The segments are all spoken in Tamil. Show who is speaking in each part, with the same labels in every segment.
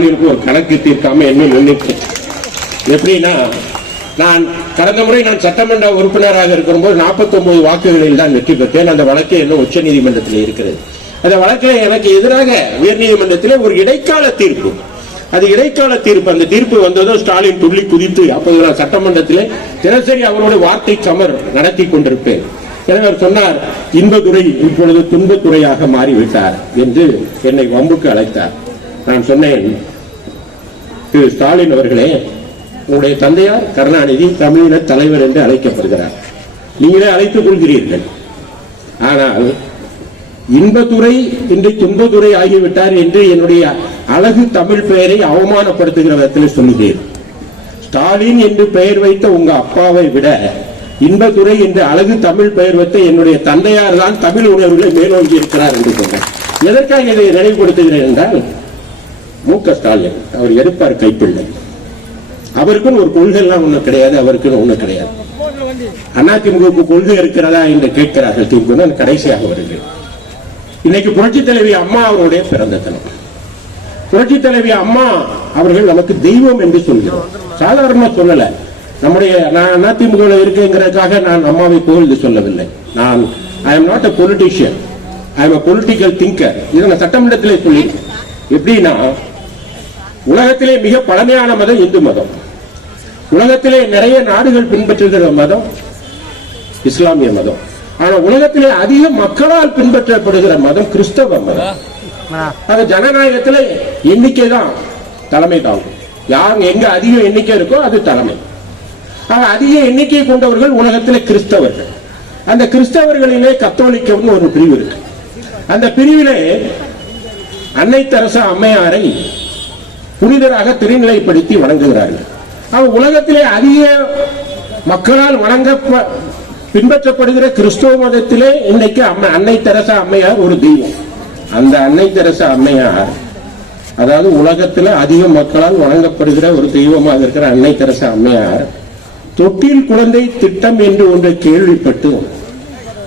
Speaker 1: ஸ்டாலினுக்கு ஒரு கணக்கு தீர்க்காம என்ன நின்றுட்டு எப்படின்னா நான் கடந்த முறை நான் சட்டமன்ற உறுப்பினராக இருக்கும்போது 49 வாக்குகளில் தான் வெற்றி பெற்றேன். அந்த வழக்கு இன்னும் உச்ச நீதிமன்றத்தில் இருக்கிறது. அந்த வழக்கில் எனக்கு எதிராக உயர்நீதிமன்றத்தில் ஒரு இடைக்கால தீர்ப்பு. அது இடைக்கால தீர்ப்பு. அந்த தீர்ப்பு வந்ததும் ஸ்டாலின் துள்ளி குதித்து அப்போது நான் சட்டமன்றத்தில் தினசரி அவரோட வார்த்தை சமர் நடத்தி கொண்டிருப்பேன். எனவே அவர் சொன்னார் இன்பதுறை இப்பொழுது துன்பத்துறையாக மாறிவிட்டார் என்று என்னை வம்புக்கு அழைத்தார். நான் சொன்னேன் திரு ஸ்டாலின் அவர்களே உங்களுடைய தந்தையார் கருணாநிதி தமிழின தலைவர் என்று அழைக்கப்படுகிறார். நீங்களே அழைத்துக் கொள்கிறீர்கள். ஆனால் இன்பதுரை இன்று துன்பதுரை ஆகிவிட்டார் என்று என்னுடைய அழகு தமிழ் பெயரை அவமானப்படுத்துகிற விதத்தில் சொல்லுகிறேன். ஸ்டாலின் என்று பெயர் வைத்த உங்க அப்பாவை விட இன்பதுரை என்று அழகு தமிழ் பெயர் வைத்த என்னுடைய தந்தையார் தான் தமிழ் உணர்வுகளை மேலோங்கி இருக்கிறார் என்று சொன்னார். எதற்காக இதை நினைவுபடுத்துகிறேன் என்றால் மு க ஸ்டாலின் அவர் எடுப்பார் கைப்பிள்ளை. அவருக்குன்னு ஒரு கொள்கைலாம் எல்லாம் ஒண்ணு கிடையாது அவருக்குன்னு ஒண்ணு கிடையாது. அதிமுக கொள்கை இருக்கிறதா என்று கேட்கிறார்கள் திமுக கடைசியாக வருகிறேன் இன்னைக்கு புரட்சி தலைவி அம்மா அவருடைய பிறந்த தினம். புரட்சி தலைவி அம்மா அவர்கள் நமக்கு தெய்வம் என்று சொல்கிறோம். சாதாரணமா சொல்லல. நம்முடைய நான் அதிமுக இருக்குங்கிறதுக்காக நான் அம்மாவை புகழ்ந்து சொல்லவில்லை. நான் I am not a politician I am a political thinker இதை நான் சட்டமன்றத்திலே சொல்லியிருக்கேன் எப்படின்னா உலகத்திலே மிக பழமையான மதம் இந்து மதம். உலகத்திலே நிறைய நாடுகள் பின்பற்றுகிற மதம் இஸ்லாமிய மதம். ஆனா உலகத்திலே அதிக மக்களால் பின்பற்றப்படுகிற மதம் கிறிஸ்தவ மதம். அது ஜனநாயகத்துல எண்ணிக்கை தான் தலைமை தாங்கும். யார் எங்க அதிக எண்ணிக்கை இருக்கோ அது தலைமை. ஆக அதிக எண்ணிக்கை கொண்டவர்கள் உலகத்திலே கிறிஸ்தவர்கள். அந்த கிறிஸ்தவர்களிலே கத்தோலிக்கம்னு ஒரு பிரிவு இருக்கு. அந்த பிரிவிலே அன்னை தெரசா அம்மையாரை புனிதராக திருநிலைப்படுத்தி வணங்குகிறார்கள். அவர் உலகத்திலே அதிக மக்களால் வணங்க பின்பற்றப்படுகிற கிறிஸ்தவ மதத்திலே இன்னைக்கு அம்மை அன்னை தெரசா அம்மையார் ஒரு தெய்வம். அந்த அன்னை தெரசா அம்மையார் அதாவது உலகத்தில் அதிக மக்களால் வணங்கப்படுகிற ஒரு தெய்வமாக இருக்கிற அன்னை தெரசா அம்மையார் தொட்டில் குழந்தை திட்டம் என்று ஒன்று கேள்விப்பட்டு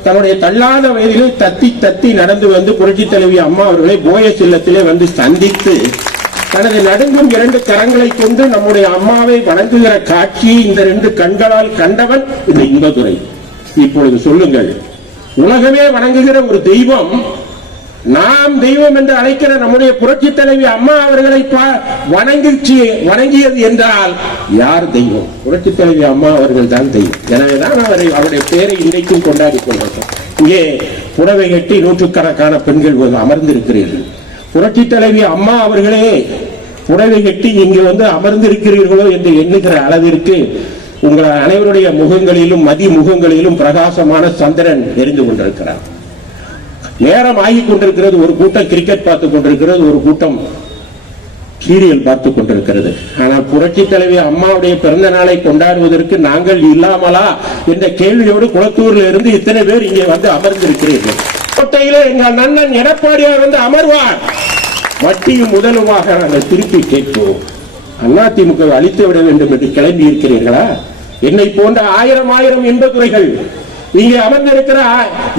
Speaker 1: தன்னுடைய தள்ளாத வயதிலே தத்தி தத்தி நடந்து வந்து புரட்சி தலைவி அம்மா அவர்களை போயஸ் இல்லத்திலே வந்து சந்தித்து தனது நடுங்கும் இரண்டு கரங்களை கொண்டு நம்முடைய அம்மாவை வணங்குகிற காட்சியை இந்த ரெண்டு கண்களால் கண்டவன் இந்த இன்பதுரை. இப்பொழுது சொல்லுங்கள் உலகமே வணங்குகிற ஒரு தெய்வம் நாம் தெய்வம் என்று அழைக்கிற நம்முடைய புரட்சி தலைவி அம்மா அவர்களை வணங்கிச்சு வணங்கியது என்றால் யார் தெய்வம்? புரட்சி தலைவி அம்மா அவர்கள் தான் தெய்வம். எனவேதான் அவரை அவருடைய பெயரை இன்றைக்கும் கொண்டாடி கொண்டிருக்கோம் இங்கே புடவை கட்டி நூற்றுக்கணக்கான பெண்கள் அமர்ந்திருக்கிறீர்கள். புரட்சி தலைவி அம்மா அவர்களே புடவை கட்டி இங்கு வந்து அமர்ந்திருக்கிறீர்களோ என்று எண்ணுகிற அளவிற்கு உங்கள் அனைவருடைய முகங்களிலும் மதி முகங்களிலும் பிரகாசமான சந்திரன் எரிந்து கொண்டிருக்கிறார். நேரம் ஆகிக் கொண்டிருக்கிறது ஒரு கூட்டம் கிரிக்கெட் பார்த்துக் கொண்டிருக்கிறது ஒரு கூட்டம் சீரியல் பார்த்துக் கொண்டிருக்கிறது. ஆனால் புரட்சி தலைவி அம்மாவுடைய பிறந்த நாளை கொண்டாடுவதற்கு நாங்கள் இல்லாமலா? என்ற கேள்வியோடு குளத்தூர்ல இருந்து இத்தனை பேர் இங்கே வந்து அமர்ந்திருக்கிறீர்கள். கோட்டையிலே எங்கள் அண்ணன் எடப்பாடியார் வந்து அமர்வார். வட்டியும் முதலுமாக நாங்கள் திருப்பி கேட்போம். அதிமுக அழித்து விட வேண்டும் என்று கிளம்பி இருக்கிறீர்களா என்னை போன்ற ஆயிரம் ஆயிரம் இன்பத்துறைகள் இங்கே அமர்ந்திருக்கிற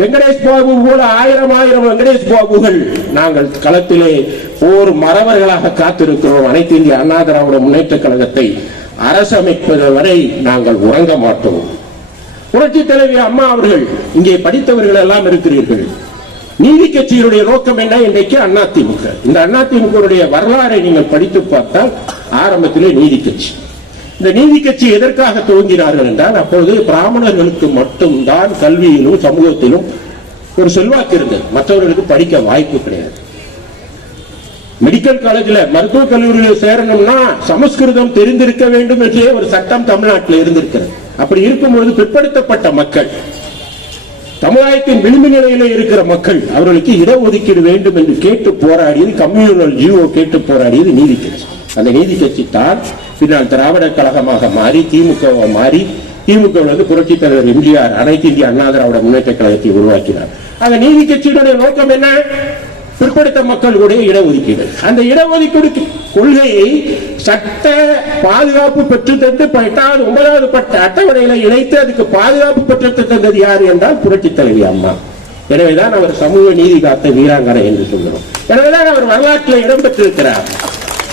Speaker 1: வெங்கடேஷ் பாபு போல ஆயிரம் ஆயிரம் வெங்கடேஷ் பாபுகள் நாங்கள் களத்திலே போர் மறவர்களாக காத்திருக்கிறோம். அனைத்து இந்திய அண்ணா திராவிட முன்னேற்ற கழகத்தை அரசமைப்பது வரை நாங்கள் உறங்க மாட்டோம். புரட்சி தலைவி அம்மா அவர்கள் இங்கே படித்தவர்கள் எல்லாம் இருக்கிறீர்கள். நீதி கட்சியினுடைய நோக்கம் என்ன இன்றைக்கு அதிமுக இந்த அதிமுக வரலாறை நீங்கள் படித்து பார்த்தால் ஆரம்பத்திலே நீதி கட்சி இந்த நீதி கட்சி எதற்காக துவங்கினார்கள் என்றால் அப்பொழுது பிராமணர்களுக்கு மட்டும்தான் கல்வியிலும் சமூகத்திலும் ஒரு செல்வாக்கு இருந்தது. மற்றவர்களுக்கு படிக்க வாய்ப்பு கிடையாது. மெடிக்கல் காலேஜ்ல மருத்துவக் கல்லூரியில் சேரணும்னா சமஸ்கிருதம் தெரிந்திருக்க வேண்டும் என்றே ஒரு சட்டம் தமிழ்நாட்டில் இருந்திருக்கிறது. அப்படி இருக்கும்பொழுது பிற்படுத்தப்பட்ட மக்கள் சமுதாயத்தின் விளிம்பு நிலையில இருக்கிற மக்கள் அவர்களுக்கு இடஒதுக்கீடு வேண்டும் என்று கேட்டு போராடியது கம்யூனல் ஜியோ கேட்டு போராடியது நீதி கட்சி. அந்த நீதி கட்சி தான் பின்னால் திராவிட கழகமாக மாறி திமுக மாறி திமுக வந்து புரட்சி தலைவர் எம்ஜிஆர் அனைத்து இந்திய அண்ணா திராவிட முன்னேற்ற கழகத்தை உருவாக்கினார். அந்த நீதி கட்சியினுடைய நோக்கம் என்ன? பிற்படுத்த மக்களுடைய இடஒதுக்கீடு. அந்த இடஒதுக்கீடு கொள்கையை சட்ட பாதுகாப்பு பெற்று தந்து எட்டாவது ஒன்பதாவது பட்ட அட்டவணையில இணைத்து அதுக்கு பாதுகாப்பு பெற்று தந்தது யார் என்றால் புரட்சி தலைவி அம்மா. எனவேதான் அவர் சமூக நீதி காத்த வீராங்கனை என்று சொல்கிறோம். எனவேதான் அவர் வரலாற்றில் இடம்பெற்றிருக்கிறார்.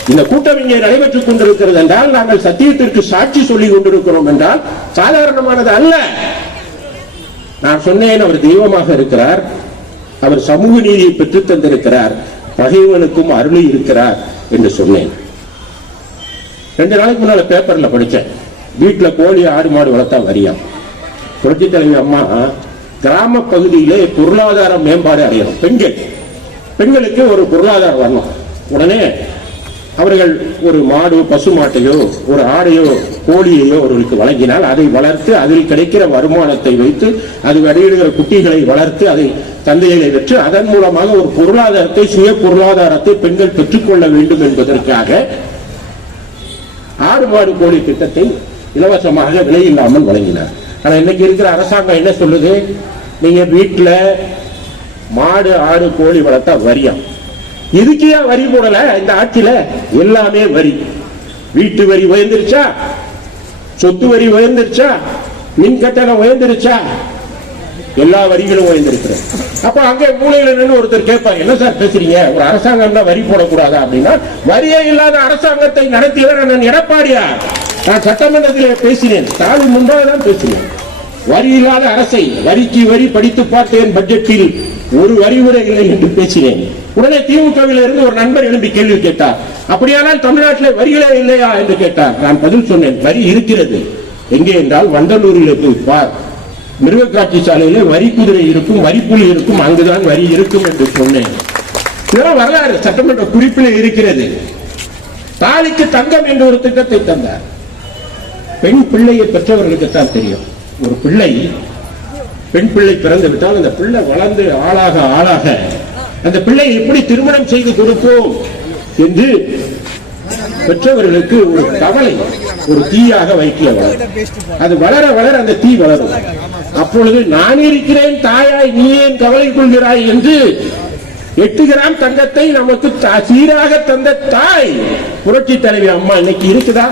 Speaker 1: இந்த கூட்டம் இங்கே நடைபெற்றுக் கொண்டிருக்கிறது என்றால் நாங்கள் சத்தியத்திற்கு சாட்சி சொல்லிக் கொண்டிருக்கிறோம் என்றால் சாதாரணமானது அல்ல. நான் சொன்னேன் அவர் தெய்வமாக இருக்கிறார். அவர் சமூக நீதியை பெற்றுத் தந்திருக்கிறார் பகைவனுக்கும் அருளி இருக்கிறார். என்று சொன்னேன். ரெண்டு நாளைக்கு முன்னால பேப்பர்ல படிச்சேன். வீட்டுல கோழி ஆடு மாடு வளர்த்தா வரியா? புரட்சி தலைவி அம்மா கிராம பகுதியிலே பொருளாதார மேம்பாடு அடையணும். பெண்கள். பெண்களுக்கு ஒரு பொருளாதாரம் வரணும். உடனே அவர்கள் ஒரு மாடு பசு மாட்டையோ ஒரு ஆடையோ கோழியையோ அவர்களுக்கு வழங்கினால் அதை வளர்த்து அதில் கிடைக்கிற வருமானத்தை வைத்து அது வெளியிடுகிற குட்டிகளை வளர்த்து அதை தந்தைகளை பெற்று அதன் மூலமாக ஒரு பொருளாதாரத்தை சுய பொருளாதாரத்தை பெண்கள் பெற்றுக்கொள்ள வேண்டும் என்பதற்காக ஆறுபாடு கோழி திட்டத்தை இலவசமாக விலை இல்லாமல் வழங்கினார். ஆனா இன்னைக்கு இருக்கிற அரசாங்கம் என்ன சொல்லுது? நீங்க வீட்டுல மாடு ஆடு கோழி வளர்த்தா வரியாம் இதுக்கு ஏன் வரி போடல? இந்த ஆட்சியில எல்லாமே வரி. வீட்டு வரி உயர்ந்துருச்சா? சொத்து வரி உயர்ந்துருச்சா? மின் கட்டணம் உயர்ந்துருச்சா? எல்லா வரிகளும் உயர்ந்திருக்கிறது அப்ப அங்கே மூலையில நின்று ஒருத்தர் கேட்பார் என்ன சார் பேசுறீங்க? ஒரு அரசாங்கம் தான் வரி போடக்கூடாதா? அப்படின்னா வரியே இல்லாத அரசாங்கத்தை நடத்தியவர் நான் எடப்பாடியா நான் சட்டமன்றத்திலே பேசினேன் ஸ்டாலின் முன்பாக தான் பேசினேன். வரி இல்லாத அரசை வரிக்கு வரி படித்து பார்த்தேன் பட்ஜெட்டில். ஒரு வரி உரை இல்லை என்று பேசினேன். உடனே திமுகவில் இருந்து ஒரு நண்பர் எழுப்பி கேள்வி கேட்டார் அப்படியானால் தமிழ்நாட்டில் வரிகளே இல்லையா? என்று கேட்டார். நான் பதில் சொன்னேன் வரி இருக்கிறது. எங்கே என்றால் வண்டலூரில் போய் பார். மிருகக்காட்சி சாலையில வரி குதிரை இருக்கும் வரிப்புலி இருக்கும் அங்குதான் வரி இருக்கும் என்று சொன்னேன். இதெல்லாம் வரலாறு சட்டமன்ற குறிப்பில் இருக்கிறது. தாலிக்கு தங்கம் என்று ஒரு திட்டத்தை தந்தார். பெண் பிள்ளையை பெற்றவர்களுக்கு தான் தெரியும். ஒரு பிள்ளை பெண் பிள்ளை பிறந்து விட்டால் அந்த பிள்ளை வளர்ந்து ஆளாக ஆளாக அந்த பிள்ளையை எப்படி திருமணம் செய்து கொடுப்போம் என்று பெற்றவர்களுக்கு ஒரு கவலை ஒரு தீயாக வைக்கிய அது வளர வளர அந்த தீ வளரும். அப்பொழுது நான் இருக்கிறேன் தாயாய் நீ ஏன் கவலை கொள்கிறாய் என்று எட்டு கிராம் தங்கத்தை நமக்கு தா- சீராக தந்த தாய் புரட்சி தலைவி அம்மா இன்னைக்கு இருக்குதா?